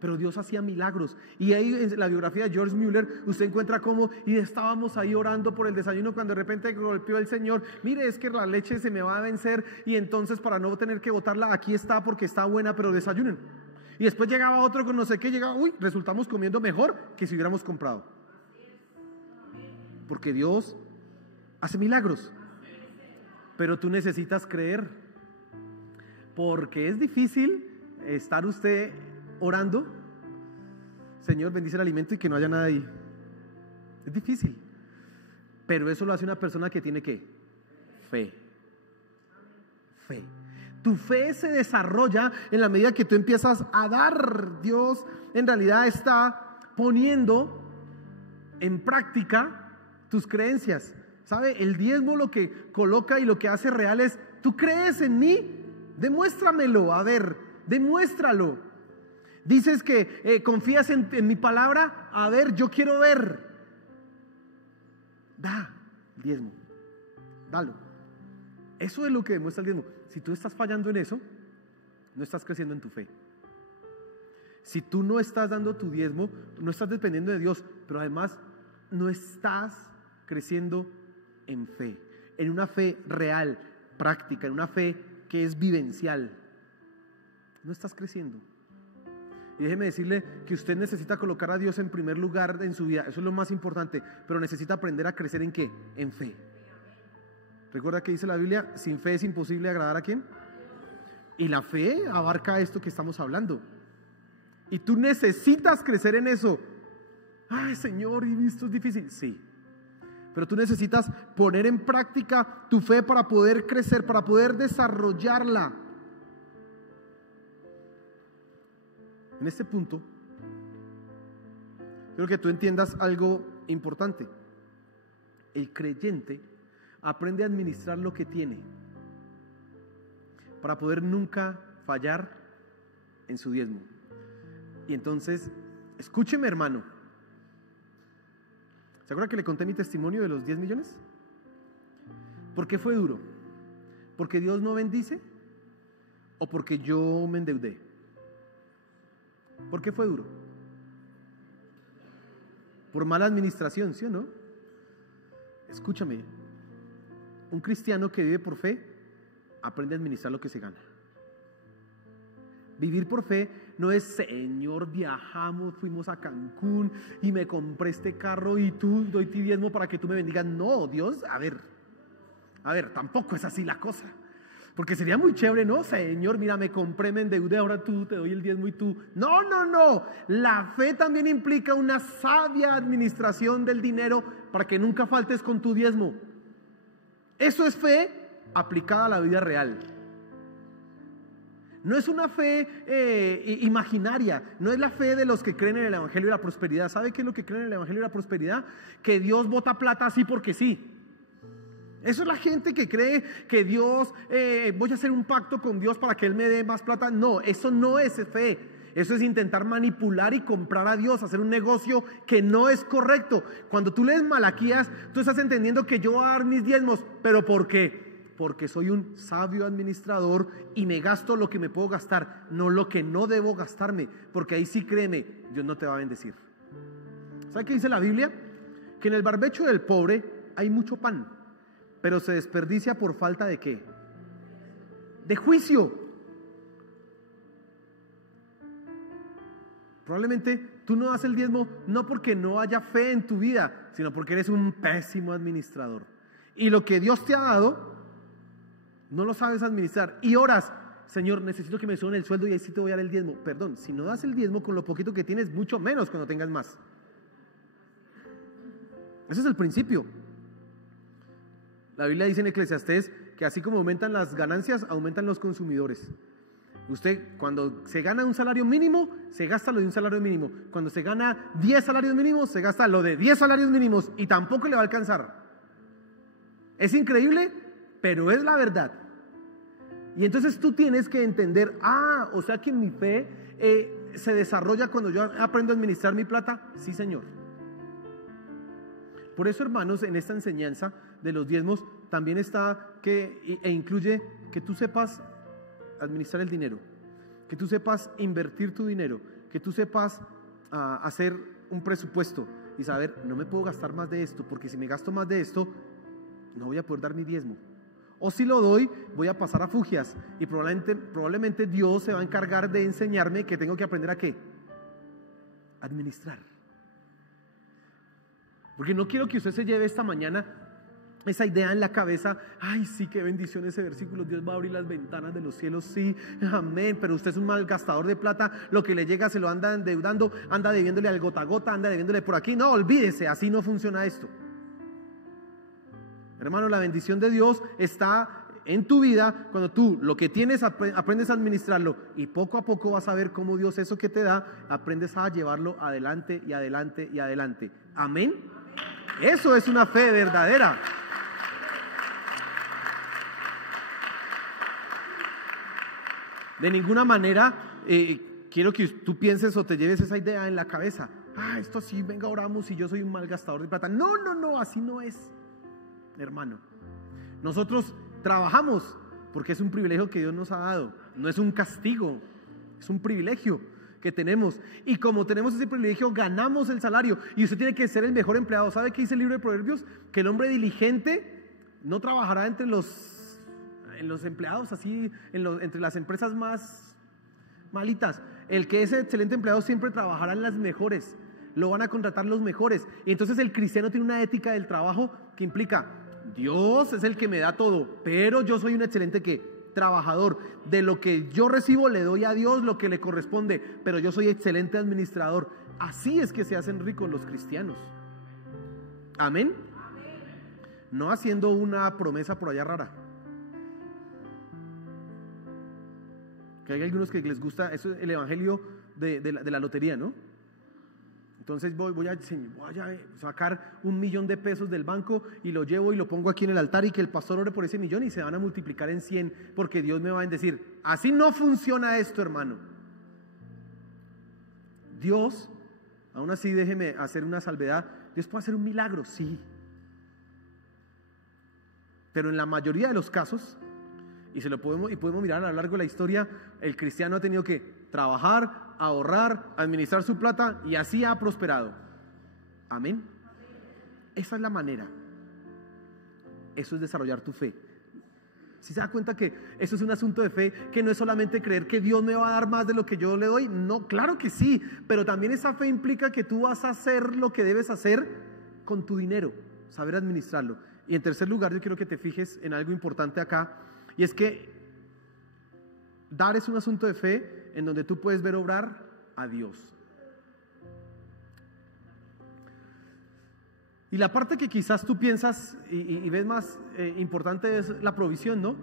Pero Dios hacía milagros. Y ahí en la biografía de George Mueller usted encuentra cómo y estábamos ahí orando por el desayuno cuando de repente golpeó el Señor. Mire, es que la leche se me va a vencer y entonces para no tener que botarla, aquí está porque está buena, pero desayunen. Y después llegaba otro con no sé qué, llegaba, resultamos comiendo mejor que si hubiéramos comprado. Porque Dios hace milagros. Pero tú necesitas creer. Porque es difícil estar usted orando, Señor, bendice el alimento y que no haya nada ahí. Es difícil. Pero eso lo hace una persona que tiene ¿qué? Fe. Fe. Tu fe se desarrolla en la medida que tú empiezas a dar. Dios en realidad está poniendo en práctica tus creencias. ¿Sabe? El diezmo lo que coloca y lo que hace real es: ¿tú crees en mí? Demuéstramelo, a ver, demuéstralo. Dices que confías en mi palabra, a ver, yo quiero ver. Da el diezmo, dalo. Eso es lo que demuestra el diezmo. Si tú estás fallando en eso, no estás creciendo en tu fe. Si tú no estás dando tu diezmo, no estás dependiendo de Dios, pero además no estás creciendo en fe, en una fe real, práctica, en una fe que es vivencial. No estás creciendo. Y déjeme decirle que usted necesita colocar a Dios en primer lugar en su vida. Eso es lo más importante. Pero necesita aprender a crecer ¿en qué? En fe. ¿Recuerda que dice la Biblia? Sin fe es imposible agradar ¿a quién? Y la fe abarca esto que estamos hablando. Y tú necesitas crecer en eso. Ay, Señor, y esto es difícil. Sí. Pero tú necesitas poner en práctica tu fe para poder crecer, para poder desarrollarla. En este punto, quiero que tú entiendas algo importante. El creyente aprende a administrar lo que tiene para poder nunca fallar en su diezmo. Y entonces, escúcheme, hermano. ¿Se acuerda que le conté mi testimonio de los 10 millones? ¿Por qué fue duro? ¿Porque Dios no bendice? ¿O porque yo me endeudé? ¿Por qué fue duro? Por mala administración, ¿sí o no? Escúchame, un cristiano que vive por fe aprende a administrar lo que se gana. Vivir por fe no es: Señor, viajamos, fuimos a Cancún y me compré este carro y tú doy tu diezmo para que tú me bendigas. No, Dios, a ver, tampoco es así la cosa. Porque sería muy chévere, ¿no? Señor, mira, me compré, me endeudé, ahora tú te doy el diezmo y tú. No. La fe también implica una sabia administración del dinero para que nunca faltes con tu diezmo. Eso es fe aplicada a la vida real. No es una fe imaginaria, no es la fe de los que creen en el Evangelio de la Prosperidad. ¿Sabe qué es lo que creen en el Evangelio de la Prosperidad? Que Dios bota plata así porque sí. Eso es la gente que cree que Dios, voy a hacer un pacto con Dios para que Él me dé más plata. No, eso no es fe. Eso es intentar manipular y comprar a Dios, hacer un negocio que no es correcto. Cuando tú lees Malaquías, tú estás entendiendo que yo voy a dar mis diezmos, ¿pero por qué? Porque soy un sabio administrador y me gasto lo que me puedo gastar, no lo que no debo gastarme, porque ahí sí, créeme, Dios no te va a bendecir. ¿Sabe qué dice la Biblia? Que en el barbecho del pobre hay mucho pan, pero se desperdicia por falta ¿de qué? De juicio. Probablemente tú no das el diezmo no porque no haya fe en tu vida, sino porque eres un pésimo administrador. Y lo que Dios te ha dado, no lo sabes administrar. Y oras, Señor, necesito que me suban el sueldo y ahí sí te voy a dar el diezmo. Perdón, si no das el diezmo con lo poquito que tienes, mucho menos cuando tengas más. Ese es el principio. La Biblia dice en Eclesiastés que así como aumentan las ganancias, aumentan los consumidores. Usted cuando se gana un salario mínimo, se gasta lo de un salario mínimo. Cuando se gana 10 salarios mínimos, se gasta lo de 10 salarios mínimos y tampoco le va a alcanzar. Es increíble, pero es la verdad. Y entonces tú tienes que entender, o sea que mi fe se desarrolla cuando yo aprendo a administrar mi plata. Sí, Señor. Por eso, hermanos, en esta enseñanza de los diezmos también está e incluye que tú sepas administrar el dinero, que tú sepas invertir tu dinero, que tú sepas hacer un presupuesto y saber, no me puedo gastar más de esto, porque si me gasto más de esto, no voy a poder dar mi diezmo. O si lo doy, voy a pasar a fugias y probablemente Dios se va a encargar de enseñarme que tengo que aprender a ¿qué? Administrar. Porque no quiero que usted se lleve esta mañana esa idea en la cabeza, ay sí, qué bendición ese versículo, Dios va a abrir las ventanas de los cielos, sí, amén, pero usted es un malgastador de plata, lo que le llega se lo anda endeudando, anda debiéndole al gota a gota, anda debiéndole por aquí. No, olvídese, así no funciona esto. Hermano, la bendición de Dios está en tu vida cuando tú lo que tienes aprendes a administrarlo y poco a poco vas a ver cómo Dios eso que te da, aprendes a llevarlo adelante y adelante y adelante. Amén. Eso es una fe verdadera. De ninguna manera quiero que tú pienses o te lleves esa idea en la cabeza. Esto sí, venga, oramos y yo soy un malgastador de plata. No, así no es, hermano. Nosotros trabajamos porque es un privilegio que Dios nos ha dado. No es un castigo, es un privilegio que tenemos. Y como tenemos ese privilegio, ganamos el salario. Y usted tiene que ser el mejor empleado. ¿Sabe qué dice el libro de Proverbios? Que el hombre diligente no trabajará entre los empleados, así entre las empresas más malitas. El que es excelente empleado siempre trabajará en las mejores, lo van a contratar los mejores. Y entonces el cristiano tiene una ética del trabajo que implica, Dios es el que me da todo, pero yo soy un excelente trabajador. De lo que yo recibo le doy a Dios lo que le corresponde, pero yo soy excelente administrador. Así es que se hacen ricos los cristianos. Amén. No haciendo una promesa por allá rara. Que hay algunos que les gusta, eso es el evangelio de la lotería, ¿no? Entonces voy a sacar 1.000.000 de pesos del banco y lo llevo y lo pongo aquí en el altar y que el pastor ore por ese millón y se van a multiplicar en 100 porque Dios me va a bendecir. Así no funciona esto, hermano. Dios, aún así déjeme hacer una salvedad, Dios puede hacer un milagro, sí. Pero en la mayoría de los casos, y podemos mirar a lo largo de la historia, el cristiano ha tenido que trabajar, ahorrar, administrar su plata y así ha prosperado. Amén. Esa es la manera. Eso es desarrollar tu fe. ¿Sí se da cuenta que eso es un asunto de fe? Que no es solamente creer que Dios me va a dar más de lo que yo le doy. No, claro que sí, pero también esa fe implica que tú vas a hacer lo que debes hacer con tu dinero, saber administrarlo. Y en tercer lugar, yo quiero que te fijes en algo importante acá, y es que dar es un asunto de fe en donde tú puedes ver obrar a Dios. Y la parte que quizás tú piensas y ves más importante es la provisión, ¿no?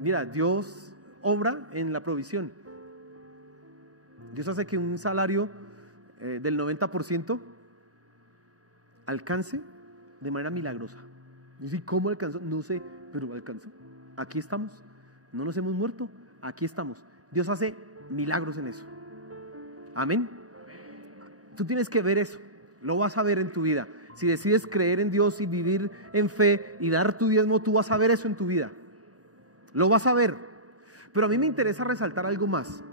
Mira, Dios obra en la provisión. Dios hace que un salario del 90% alcance de manera milagrosa. Y si, ¿cómo alcanzó? No sé, pero alcanzó. Aquí estamos, no nos hemos muerto, aquí estamos. Dios hace milagros en eso. Amén. Tú tienes que ver eso, lo vas a ver en tu vida. Si decides creer en Dios y vivir en fe y dar tu diezmo, tú vas a ver eso en tu vida. Lo vas a ver. Pero a mí me interesa resaltar algo más.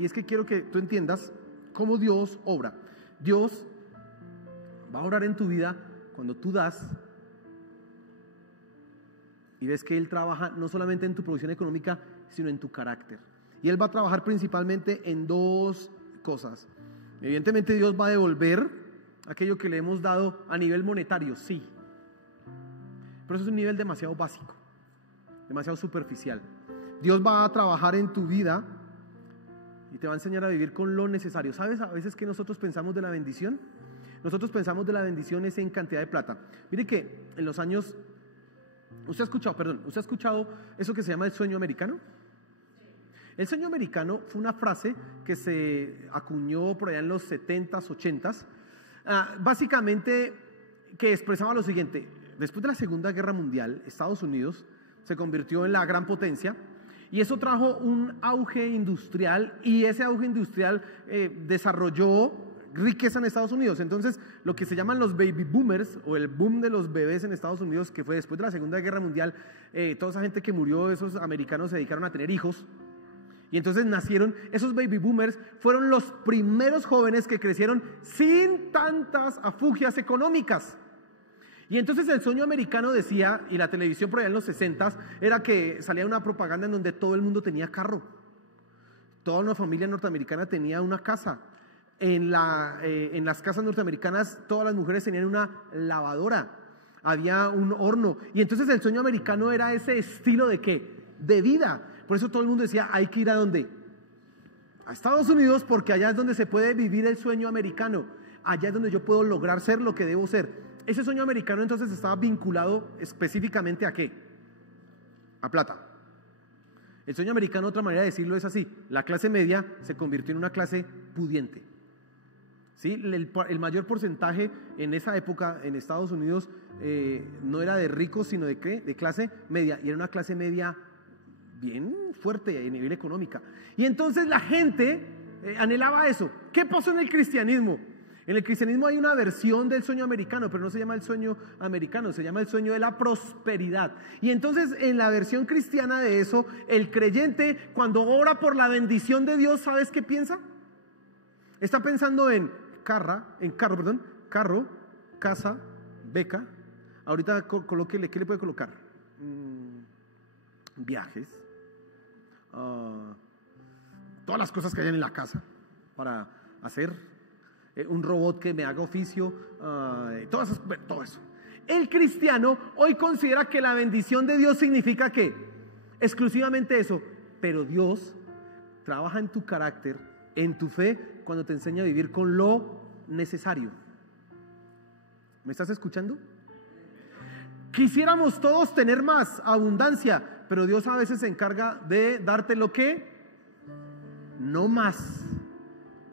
Y es que quiero que tú entiendas cómo Dios obra. Dios va a obrar en tu vida cuando tú das y ves que Él trabaja no solamente en tu provisión económica, sino en tu carácter. Y Él va a trabajar principalmente en dos cosas. Evidentemente Dios va a devolver aquello que le hemos dado a nivel monetario, sí. Pero eso es un nivel demasiado básico, demasiado superficial. Dios va a trabajar en tu vida y te va a enseñar a vivir con lo necesario. ¿Sabes a veces que nosotros pensamos de la bendición? Nosotros pensamos de la bendición es en cantidad de plata. Mire que en los años, ¿usted ha escuchado eso que se llama el sueño americano? El sueño americano fue una frase que se acuñó por allá en los 70s, 80s, básicamente que expresaba lo siguiente: después de la Segunda Guerra Mundial, Estados Unidos se convirtió en la gran potencia y eso trajo un auge industrial, y ese auge industrial desarrolló riqueza en Estados Unidos. Entonces, lo que se llaman los baby boomers, o el boom de los bebés en Estados Unidos, que fue después de la Segunda Guerra Mundial, toda esa gente que murió, esos americanos se dedicaron a tener hijos. Y entonces nacieron, esos baby boomers fueron los primeros jóvenes que crecieron sin tantas afugias económicas. Y entonces el sueño americano decía, y la televisión por allá en los 60s, era que salía una propaganda en donde todo el mundo tenía carro. Toda una familia norteamericana tenía una casa. En las casas norteamericanas todas las mujeres tenían una lavadora, había un horno. Y entonces el sueño americano era ese estilo de ¿qué? De vida. Por eso todo el mundo decía, hay que ir ¿a dónde? A Estados Unidos, porque allá es donde se puede vivir el sueño americano. Allá es donde yo puedo lograr ser lo que debo ser. Ese sueño americano entonces estaba vinculado específicamente ¿a qué? A plata. El sueño americano, otra manera de decirlo, es así: la clase media se convirtió en una clase pudiente. ¿Sí? El mayor porcentaje en esa época en Estados Unidos no era de ricos, sino de ¿qué? De clase media, y era una clase media bien fuerte a nivel económica. Y entonces la gente anhelaba eso. ¿Qué pasó en el cristianismo? En el cristianismo hay una versión del sueño americano, pero no se llama el sueño americano, se llama el sueño de la prosperidad. Y entonces en la versión cristiana de eso, el creyente cuando ora por la bendición de Dios, ¿sabes qué piensa? Está pensando en carro, casa, beca. Ahorita colóquele, ¿qué le puede colocar? Viajes, todas las cosas que hayan en la casa para hacer, un robot que me haga oficio, todo eso. El cristiano hoy considera que la bendición de Dios significa que exclusivamente eso, pero Dios trabaja en tu carácter, en tu fe, cuando te enseña a vivir con lo necesario. ¿Me estás escuchando? Quisiéramos todos tener más abundancia, pero Dios a veces se encarga de darte lo que, no más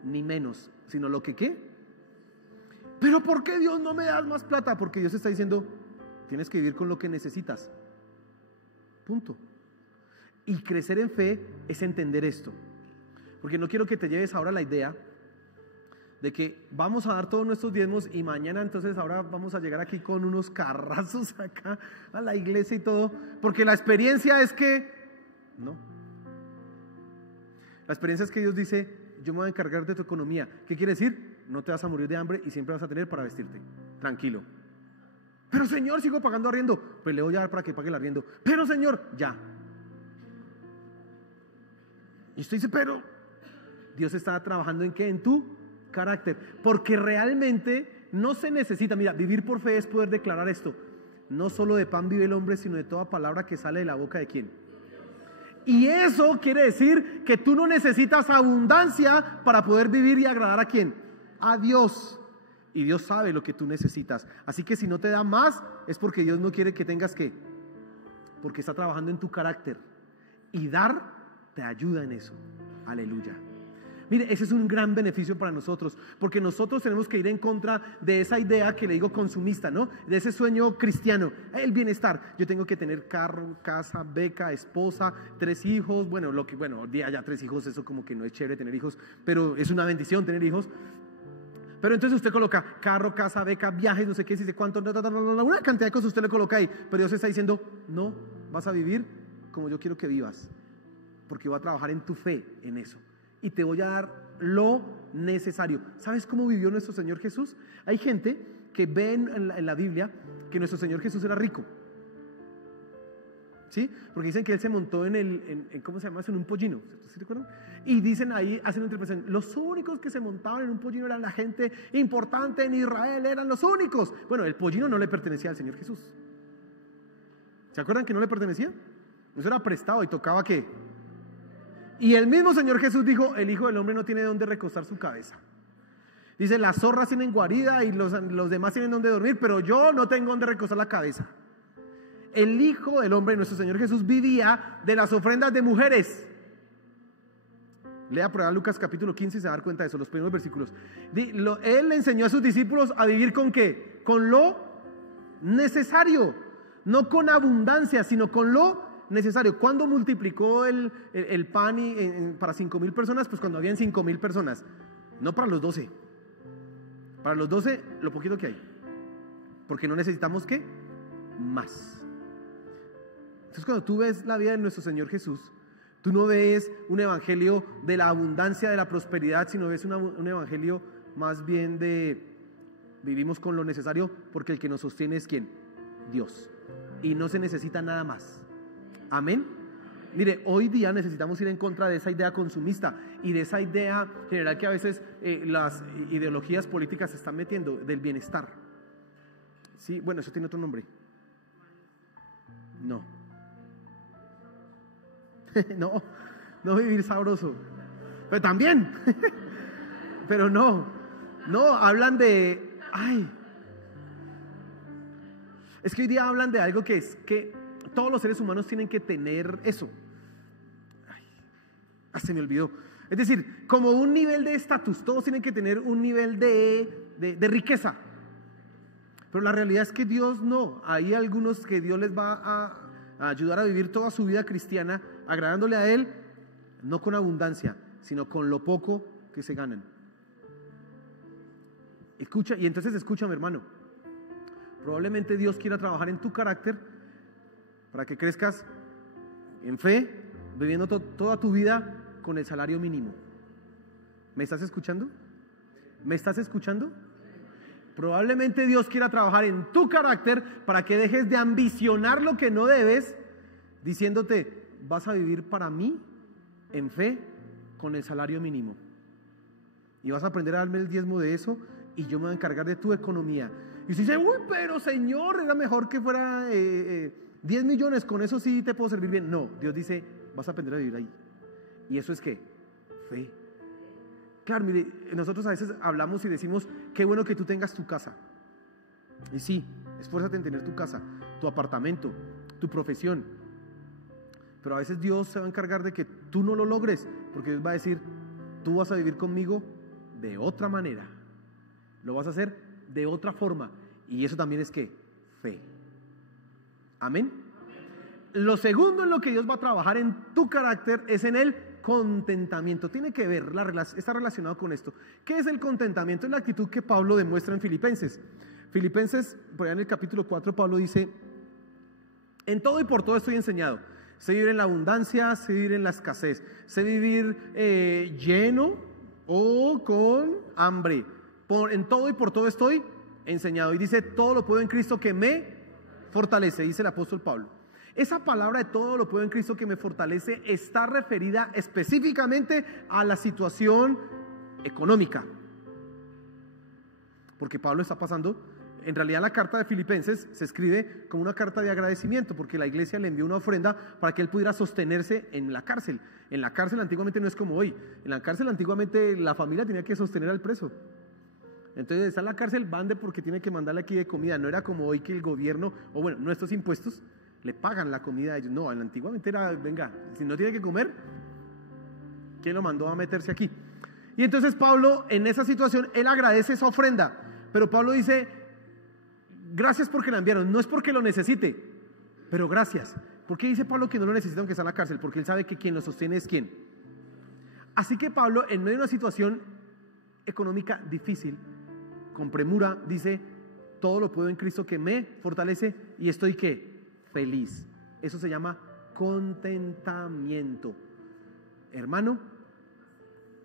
ni menos, sino lo que ¿qué? Pero ¿por qué Dios no me das más plata? Porque Dios está diciendo, tienes que vivir con lo que necesitas. Punto. Y crecer en fe es entender esto. Porque no quiero que te lleves ahora la idea de que vamos a dar todos nuestros diezmos y mañana entonces ahora vamos a llegar aquí con unos carrazos acá a la iglesia y todo, porque la experiencia es que no. La experiencia es que Dios dice, yo me voy a encargar de tu economía. ¿Qué quiere decir? No te vas a morir de hambre y siempre vas a tener para vestirte. Tranquilo. Pero Señor, sigo pagando arriendo. Pues le voy a dar para que pague el arriendo. Pero Señor, ya. Y usted dice, pero Dios está trabajando en ¿qué? En tu carácter. Porque realmente no se necesita, mira, vivir por fe es poder declarar esto: no solo de pan vive el hombre, sino de toda palabra que sale de la boca de ¿quién? Y eso quiere decir que tú no necesitas abundancia para poder vivir y agradar ¿a quién? A Dios. Y Dios sabe lo que tú necesitas. Así que si no te da más, es porque Dios no quiere que tengas ¿qué? Porque está trabajando en tu carácter. Y dar te ayuda en eso. Aleluya. Mire, ese es un gran beneficio para nosotros, porque nosotros tenemos que ir en contra de esa idea que le digo consumista, ¿no? De ese sueño cristiano, el bienestar. Yo tengo que tener carro, casa, beca, esposa, 3 hijos. Bueno, día ya 3 hijos, eso como que no es chévere tener hijos, pero es una bendición tener hijos. Pero entonces usted coloca carro, casa, beca, viajes, no sé qué, si sé cuánto, una cantidad de cosas usted le coloca ahí, pero Dios está diciendo, no, vas a vivir como yo quiero que vivas, porque voy a trabajar en tu fe, en eso. Y te voy a dar lo necesario. ¿Sabes cómo vivió nuestro Señor Jesús? Hay gente que ve en la Biblia que nuestro Señor Jesús era rico, ¿sí? Porque dicen que Él se montó en ¿cómo se llama eso? En un pollino, ¿sí te acuerdan? Y dicen ahí, hacen una interpretación, los únicos que se montaban en un pollino eran la gente importante en Israel, eran los únicos. Bueno, el pollino no le pertenecía al Señor Jesús. ¿Se acuerdan que no le pertenecía? Eso era prestado y tocaba ¿qué? Y el mismo Señor Jesús dijo, el Hijo del Hombre no tiene dónde recostar su cabeza. Dice, las zorras tienen guarida y los demás tienen dónde dormir, pero yo no tengo dónde recostar la cabeza. El Hijo del Hombre, nuestro Señor Jesús, vivía de las ofrendas de mujeres. Lea por allá Lucas capítulo 15 y se va a dar cuenta de eso, los primeros versículos. Él le enseñó a sus discípulos a vivir ¿con qué? Con lo necesario, no con abundancia, sino con lo necesario. ¿Cuándo multiplicó el pan para 5,000 personas? Pues cuando habían 5,000 personas, no para los 12. Para los 12, lo poquito que hay, porque no necesitamos ¿qué? Más. Entonces, cuando tú ves la vida de nuestro Señor Jesús, tú no ves un evangelio de la abundancia, de la prosperidad, sino ves un evangelio más bien de vivimos con lo necesario, porque el que nos sostiene es ¿quién? Dios. Y no se necesita nada más. Amén. Mire, hoy día necesitamos ir en contra de esa idea consumista y de esa idea general que a veces las ideologías políticas se están metiendo, del bienestar. Sí, bueno, eso tiene otro nombre. No vivir sabroso, pero también, pero no, hablan de, es que hoy día hablan de algo que es que todos los seres humanos tienen que tener eso. Se me olvidó. Es decir, como un nivel de estatus, todos tienen que tener un nivel de riqueza. Pero la realidad es que Dios no. Hay algunos que Dios les va a ayudar a vivir toda su vida cristiana, agradándole a Él, no con abundancia, sino con lo poco que se ganan. Escucha, y entonces escúchame, hermano. Probablemente Dios quiera trabajar en tu carácter para que crezcas en fe, viviendo toda tu vida con el salario mínimo. ¿Me estás escuchando? ¿Me estás escuchando? Probablemente Dios quiera trabajar en tu carácter para que dejes de ambicionar lo que no debes, diciéndote, vas a vivir para mí en fe con el salario mínimo. Y vas a aprender a darme el diezmo de eso y yo me voy a encargar de tu economía. Y si dice, uy, pero Señor, era mejor que fuera 10 millones, con eso sí te puedo servir bien. No, Dios dice, vas a aprender a vivir ahí. ¿Y eso es qué? Fe. Claro, mire, nosotros a veces hablamos y decimos, qué bueno que tú tengas tu casa. Y sí, esfuérzate en tener tu casa, tu apartamento, tu profesión. Pero a veces Dios se va a encargar de que tú no lo logres, porque Dios va a decir, tú vas a vivir conmigo de otra manera. Lo vas a hacer de otra forma. Y eso también es ¿qué? Fe. Amén. Lo segundo en lo que Dios va a trabajar en tu carácter es en el contentamiento. Tiene que ver, está relacionado con esto. ¿Qué es el contentamiento? Es la actitud que Pablo demuestra en Filipenses. Filipenses, por allá en el capítulo 4, Pablo dice, en todo y por todo estoy enseñado. Sé vivir en la abundancia, sé vivir en la escasez, sé vivir lleno o con hambre. En todo y por todo estoy enseñado. Y dice, todo lo puedo en Cristo que me fortalece, dice el apóstol Pablo. Esa palabra de todo lo puedo en Cristo que me fortalece está referida específicamente a la situación económica. Porque Pablo está pasando, en realidad la carta de Filipenses se escribe como una carta de agradecimiento, porque la iglesia le envió una ofrenda para que él pudiera sostenerse en la cárcel. En la cárcel antiguamente no es como hoy. En la cárcel antiguamente la familia tenía que sostener al preso. Entonces está en la cárcel, van porque tiene que mandarle aquí de comida. No era como hoy que el gobierno, o bueno, nuestros impuestos le pagan la comida a ellos. No, antiguamente era, venga, si no tiene que comer, ¿quién lo mandó a meterse aquí? Y entonces Pablo, en esa situación, él agradece esa ofrenda. Pero Pablo dice, gracias porque la enviaron. No es porque lo necesite, pero gracias. ¿Por qué dice Pablo que no lo necesita aunque está en la cárcel? Porque él sabe que quien lo sostiene es quién. Así que Pablo, en medio de una situación económica difícil, con premura, dice, todo lo puedo en Cristo que me fortalece, y estoy ¿qué? Feliz. Eso se llama contentamiento. Hermano,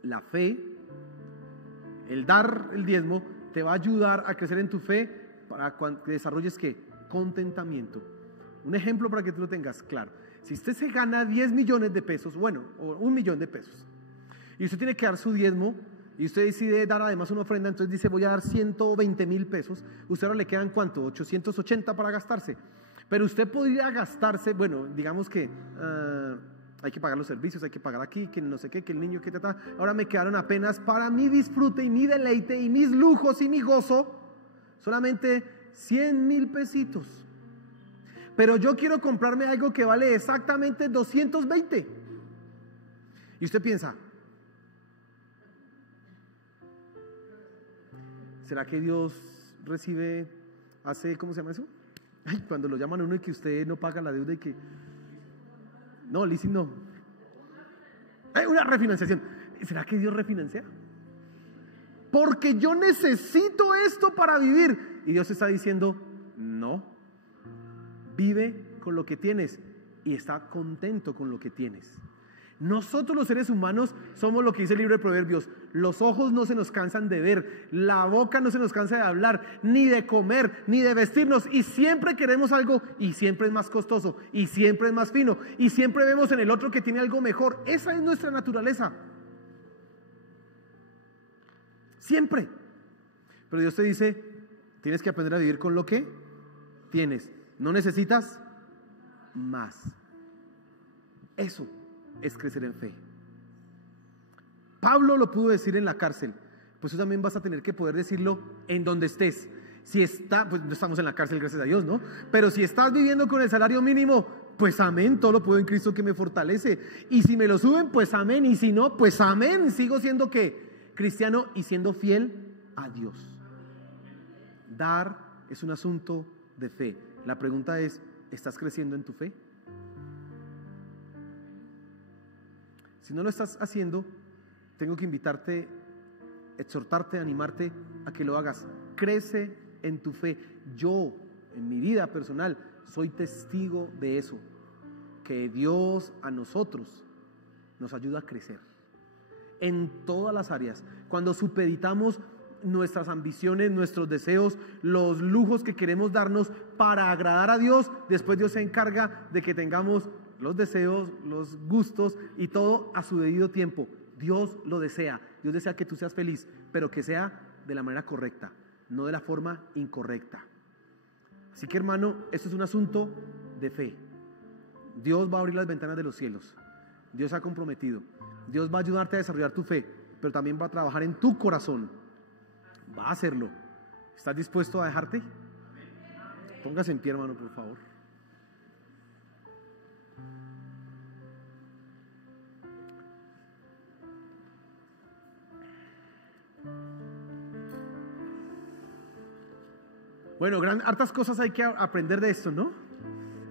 la fe, el dar el diezmo, te va a ayudar a crecer en tu fe para que desarrolles ¿qué? Contentamiento. Un ejemplo para que tú lo tengas claro. Si usted se gana 10 millones de pesos, bueno, o 1 millón de pesos, y usted tiene que dar su diezmo, y usted decide dar además una ofrenda, entonces dice voy a dar 120,000 pesos, usted ahora le quedan ¿cuánto? 880 para gastarse. Pero usted podría gastarse, bueno, digamos que hay que pagar los servicios, hay que pagar aquí, que no sé qué, que el niño, que ta. Ahora me quedaron apenas para mi disfrute y mi deleite y mis lujos y mi gozo, solamente 100,000 pesitos. Pero yo quiero comprarme algo que vale exactamente 220. Y usted piensa, ¿será que Dios ¿cómo se llama eso? Ay, cuando lo llaman a uno y que usted no paga la deuda y que... No, leasing no. Hay una refinanciación. ¿Será que Dios refinancia? Porque yo necesito esto para vivir. Y Dios está diciendo, no. Vive con lo que tienes y está contento con lo que tienes. Nosotros los seres humanos somos lo que dice el libro de Proverbios: los ojos no se nos cansan de ver, la boca no se nos cansa de hablar, ni de comer, ni de vestirnos, y siempre queremos algo, y siempre es más costoso, y siempre es más fino, y siempre vemos en el otro que tiene algo mejor. Esa es nuestra naturaleza, siempre. Pero Dios te dice, tienes que aprender a vivir con lo que tienes, no necesitas más. Eso es crecer en fe. Pablo lo pudo decir en la cárcel, pues tú también vas a tener que poder decirlo en donde estés. Si está, pues no estamos en la cárcel, gracias a Dios, ¿no? Pero si estás viviendo con el salario mínimo, pues amén, todo lo puedo en Cristo que me fortalece. Y si me lo suben, pues amén. Y si no, pues amén. Sigo siendo ¿qué? Cristiano y siendo fiel a Dios. Dar es un asunto de fe. La pregunta es, ¿estás creciendo en tu fe? Si no lo estás haciendo, tengo que invitarte, exhortarte, animarte a que lo hagas. Crece en tu fe. Yo, en mi vida personal, soy testigo de eso, que Dios a nosotros nos ayuda a crecer en todas las áreas. Cuando supeditamos nuestras ambiciones, nuestros deseos, los lujos que queremos darnos para agradar a Dios, después Dios se encarga de que tengamos los deseos, los gustos y todo a su debido tiempo. Dios lo desea. Dios desea que tú seas feliz, pero que sea de la manera correcta, no de la forma incorrecta. Así que, hermano, esto es un asunto de fe. Dios va a abrir las ventanas de los cielos. Dios se ha comprometido. Dios va a ayudarte a desarrollar tu fe, pero también va a trabajar en tu corazón. Va a hacerlo. ¿Estás dispuesto a dejarte? Póngase en pie, hermano, por favor. Bueno, hartas cosas hay que aprender de esto, ¿no?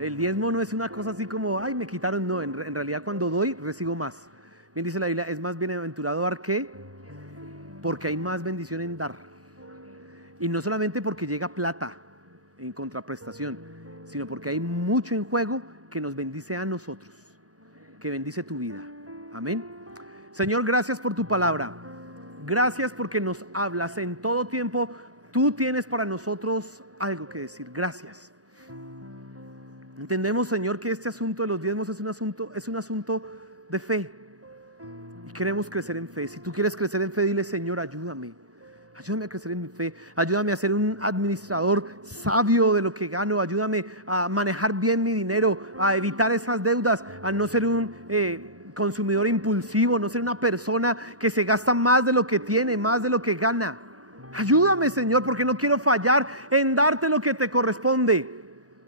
El diezmo no es una cosa así como, ay, me quitaron. No, en realidad cuando doy, recibo más. Bien dice la Biblia, es más bienaventurado dar que, porque hay más bendición en dar. Y no solamente porque llega plata en contraprestación, sino porque hay mucho en juego que nos bendice a nosotros, que bendice tu vida. Amén. Señor, gracias por tu palabra. Gracias porque nos hablas en todo tiempo. Tú tienes para nosotros algo que decir. Gracias. Entendemos, Señor, que este asunto de los diezmos es un asunto de fe. Y queremos crecer en fe. Si tú quieres crecer en fe, dile: Señor, ayúdame. Ayúdame a crecer en mi fe. Ayúdame a ser un administrador sabio de lo que gano. Ayúdame a manejar bien mi dinero, a evitar esas deudas, a no ser un consumidor impulsivo, no ser una persona que se gasta más de lo que tiene, más de lo que gana. Ayúdame, Señor, porque no quiero fallar en darte lo que te corresponde,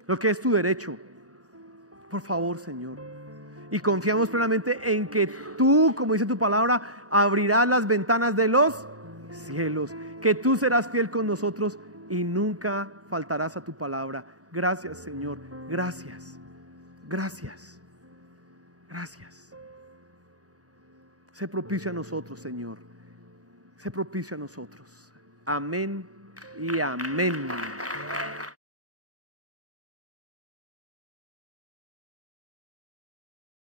lo que es tu derecho. Por favor, Señor. Y confiamos plenamente en que tú, como dice tu palabra, abrirás las ventanas de los cielos, que tú serás fiel con nosotros y nunca faltarás a tu palabra. Gracias, Señor. Gracias. Gracias. Gracias. Sé propicio a nosotros, Señor. Sé propicio a nosotros. Amén y amén.